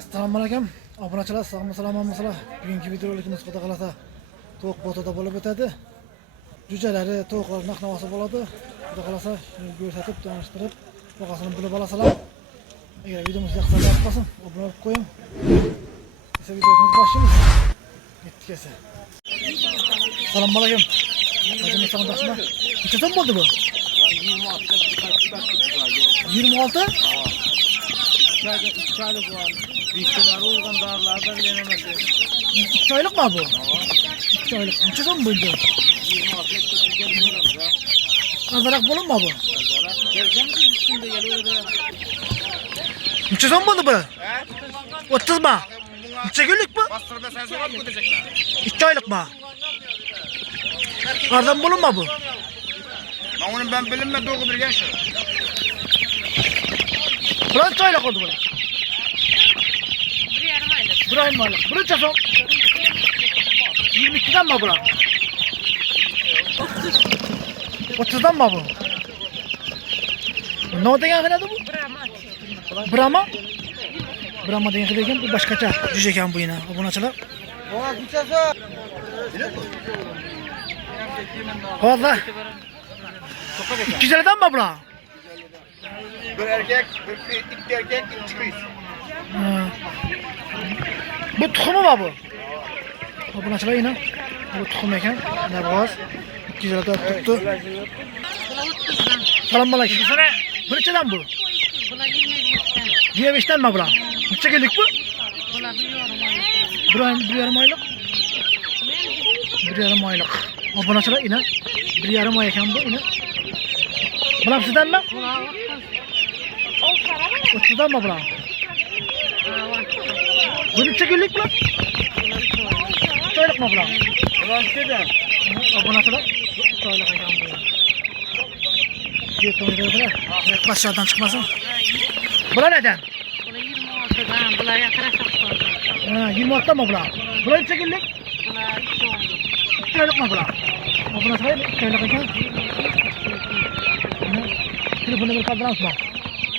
Assalomu alaykum. Obunachilar, sog'mi-salomatmisizlar? Bugungi videorolikimiz xudo xolasa tovuq botada bo'lib o'tadi. Jujalari, tovuqlar narx-navosi bo'ladi. Xudo xolasa ko'rsatib, tanishtirib, bahosini bilib olasizlar. Agar videomiz yoqsa qolsin, obuna bo'lib qo'ying. Esa videomizni boshlaymiz. Yetdik esa. Assalomu alaykum. Hajim sog'dasizmi? Necha so'm bo'ldi bu? 26? 2 aylık var. Bitkiler olgan dağlarda bilenemedi. 2 aylık mı bu? 2 aylık. Neçe so'm bo'ldi? 26 gelmiyor. Azarak bo'lin mu bu? Azarak geleceğimiz üstünde geliyor da. Neçe so'm bo'ldi bu? 30 mu? Neçe günlük bu? Bastırma sen zaman götürecekler. 2 aylık mı? Arzan bo'lin mu bu? Ben bilinme doğru bir yaş. Bulan 2 aylık oldu bu. 1 aylık. 1 aylık. Bu neçe so'm? 22'den mi bulan? 30'dan mı bu? Ne degan qiladi bu? Brahma. Brahma degan qilgan bu boshqacha juj ekan bu yana obunachilar. Hozir 200 dan mı bulan? Bir erkek, iki erkek, iki kız. Bu tuxumi mi bu? Obunachilar yana bu tuxum ekan. Mana boz 200 dan tuttu. Assalomu alaykum. Bu nechadan bu? Bular 25'ten. 25'ten mi bulan? Necha günlük bu? Bular 1,5 ay. 1,5 aylık. Obunachilar ina 1,5 ay ekan bu ina. Bulan sizdan mi? Bular 30'dan mı bulan? Bu necha günlük bulan? 3 aylık mı bulan? Ulan sizden. Obunachilar 3 aylık ekan bu. Yetimler. Başlardan çıkmasın. Bulan neden? Bular 26'dan. Bular yaklaşık oldu. 26'dan mı bulan? Bulan necha günlük? Bular 2 aylık. 3 aylık mı bulan? Obunachilar 3 aylık ekan. Telefonu bir kaldıramız mı?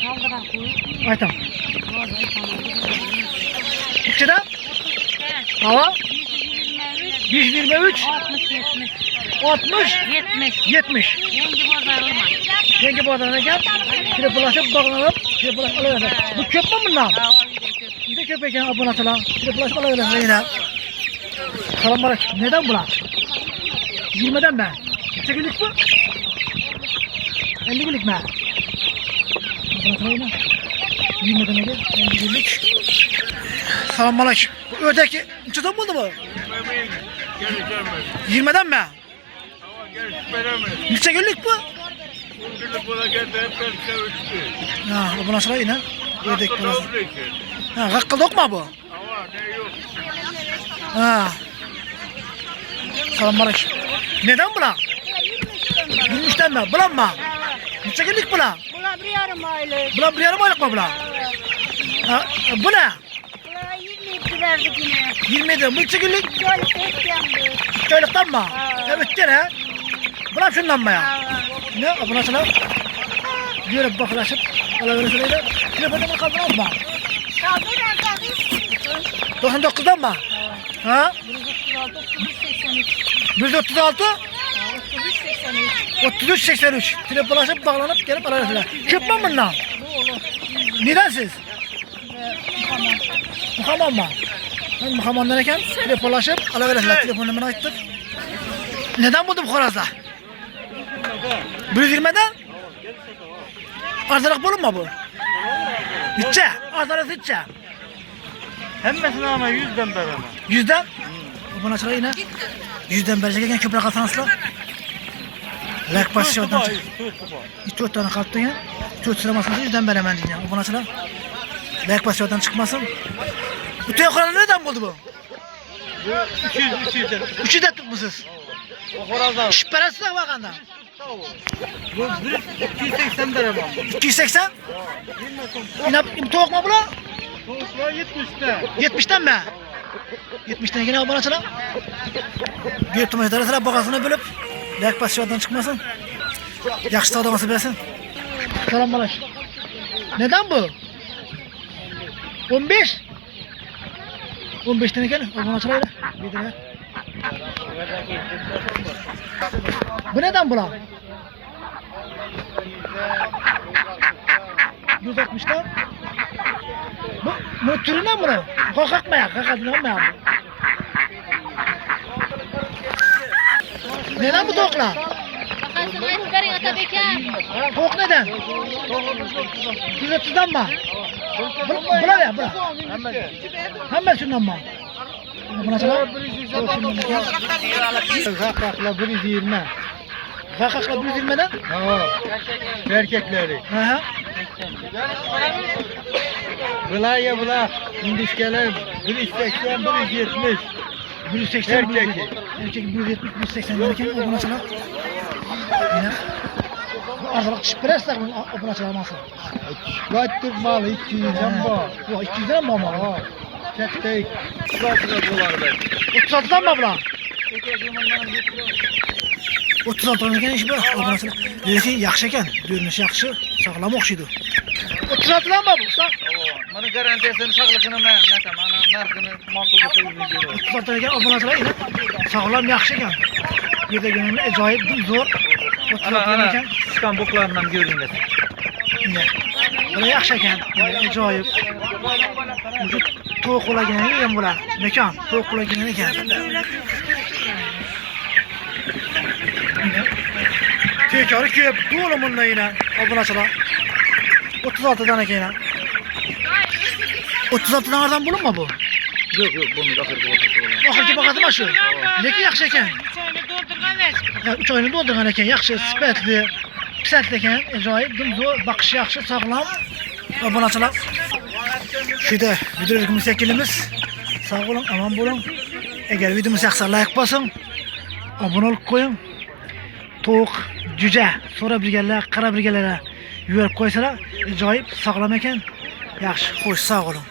Kaldıran koy. Aytam. Hozir aytaman. Neçede? Hava? 123. 123. 60 60. 70. 70. 70. Yangi bozorlama. Yenge bu adana ekan. Telefonlaşıp bağlanıp telefonlaşıp alıyorlar. Bu köp mü bundan? Bir de köp ekan obunachilar. Telefonlaşıp alıyorlar yine. Salam aleyküm. Neden bulan? 20'den mi? Neçe günlük bu? 50 günlük mü? Obunachilar yine. 20'den ege. 50 günlük. Salam aleyküm. Bu öteki neçeden buldu bu? 20'den mi? Neçe günlük bu? Ha, obunachilar yine. Ördek burası. Ha, gıkkıldok mu bu? Ha. Salam aleyküm. Neden bulan? 23'ten mi? Bulan mı? Neçe günlük bulan? Bular 1,5 aylık. Bulan 1,5 aylık mı bulan? Ha, bu ne? Bular 27 verdik yine. 27. Bu neçe günlük? 2 aylık bekleyendik. 2 aylıktan mı? Evet gene. Bulan şundan mı ya? Ne? Obunachilar. Görüp bakılaşıp alabilirsiniz. Telefonunu kaldıramaz mı? Kaldıran 99'dan mı? Ha? 136? 3383. Telefonlaşıp bağlanıp gelip alabilirsiniz. Köp mü bundan? Neden siz? Muhammed mı? Ben Muhammed'den eken telefonlaşıp alabilirsiniz. Telefon numarayı açtık. Neden buldu bu horazda? 120'den? Arzarak bulun mu bu? Bütçe. Arzarak bütçe. Hemmesine ama 100'den beri ama. 100'den? Buna çıra yine. 100'den verecek köprek alsanızlar. Lek başı oradan çık. 4 tane kalktın ya. 4 sıramasınız 100'den veremem diyeceğim. Buna çıra. Lek başı oradan çıkmasın. Bu teyaklarını neden buldu bu? Bu 200'den. 3'de tutmuşsunuz. O horazdan. Şüpheresiz de bakanda. Bu 280 beri ama. 280? Yine tavuk mu bula? Tavuklar 70'te. 70'ten mi? 70'ten yine abone çıra. Bir tumayı sıra bakasını bölüp lek başı oradan çıkmasın. Yaxşı sağlaması versin. Selam aleyküm. Neden bu? 15? 15 tane ekan, obunachilar. Bediler. Bu neden bular? 160'dan. Bu türü ne bunu? Kakakmaya, kakadınamaya bu. Neden bu toklar? Bakasın ayıp verin Atabek'e. Tok neden? 130'dan mı? Bura ver, bura. Hemen şundan mı? Buna çalar. Kakakla 120. Kakakla 120'den? Erkekleri. Hı. Bula ya bula. Hindiskeler 180, 170. 180 Erkek. Erkek 170, 180 erkek obuna çalar. Yine. Azalak çıkıp verersek obuna çalamazsın. Kaçtık malı 200'den bu. Yok 200'den mi ama? Tek tek. 36'da bular ben. 36'dan mı abla? 36'dan ekan iş bu. Obuna çalar. Lekin yaxshi ekan. Görünüşü yaxshi. Sağlam oxşaydı. 36'dan mı bu? Usta? Mana garantiyasini sog'ligini natam, ana narxini ma'qul bo'lsa o'zingiz 36'dan ekan obuna çalar yine. Sağlam yaxshi ekan. Bir de gününde acayip zo'r. 36'dan ekan. chiqqan buqlarni ham ko'ringiz. Yine. Böyle yaxshi ekan. Acayip. Ucu to'q qulagan ekan bular. Mekan to'q qulagan ekan. Tekrar köp to'la bunda yine obunachilar. 36'dan ekan yine. 36'dan ardan bulunma bu. Yo'q, buni oxirgi vaqtda bo'laman. Oxirgi bag'atma shu. Lekin yaxshi ekan. Çayını doldurgan ver. Ya 3 oyunu doldurgan ekan, yaxshi, sifatli. Pisatli ekan, ajoyib, dumzo'r, baqishi yaxshi, sog'lom. Obunachilar. Shuyda videolarimiz yakunlaymiz. Sog' bo'ling, omon bo'ling. Agar videomiz yoqsa like bosing, obuna bo'lib qo'ying. To'q, juja, so'rab bilganlar, qarab bilganlar yuborib qo'ysalar, ajoyib, sog'lom ekan. Yaxshi, xo'sh, sog' bo'ling.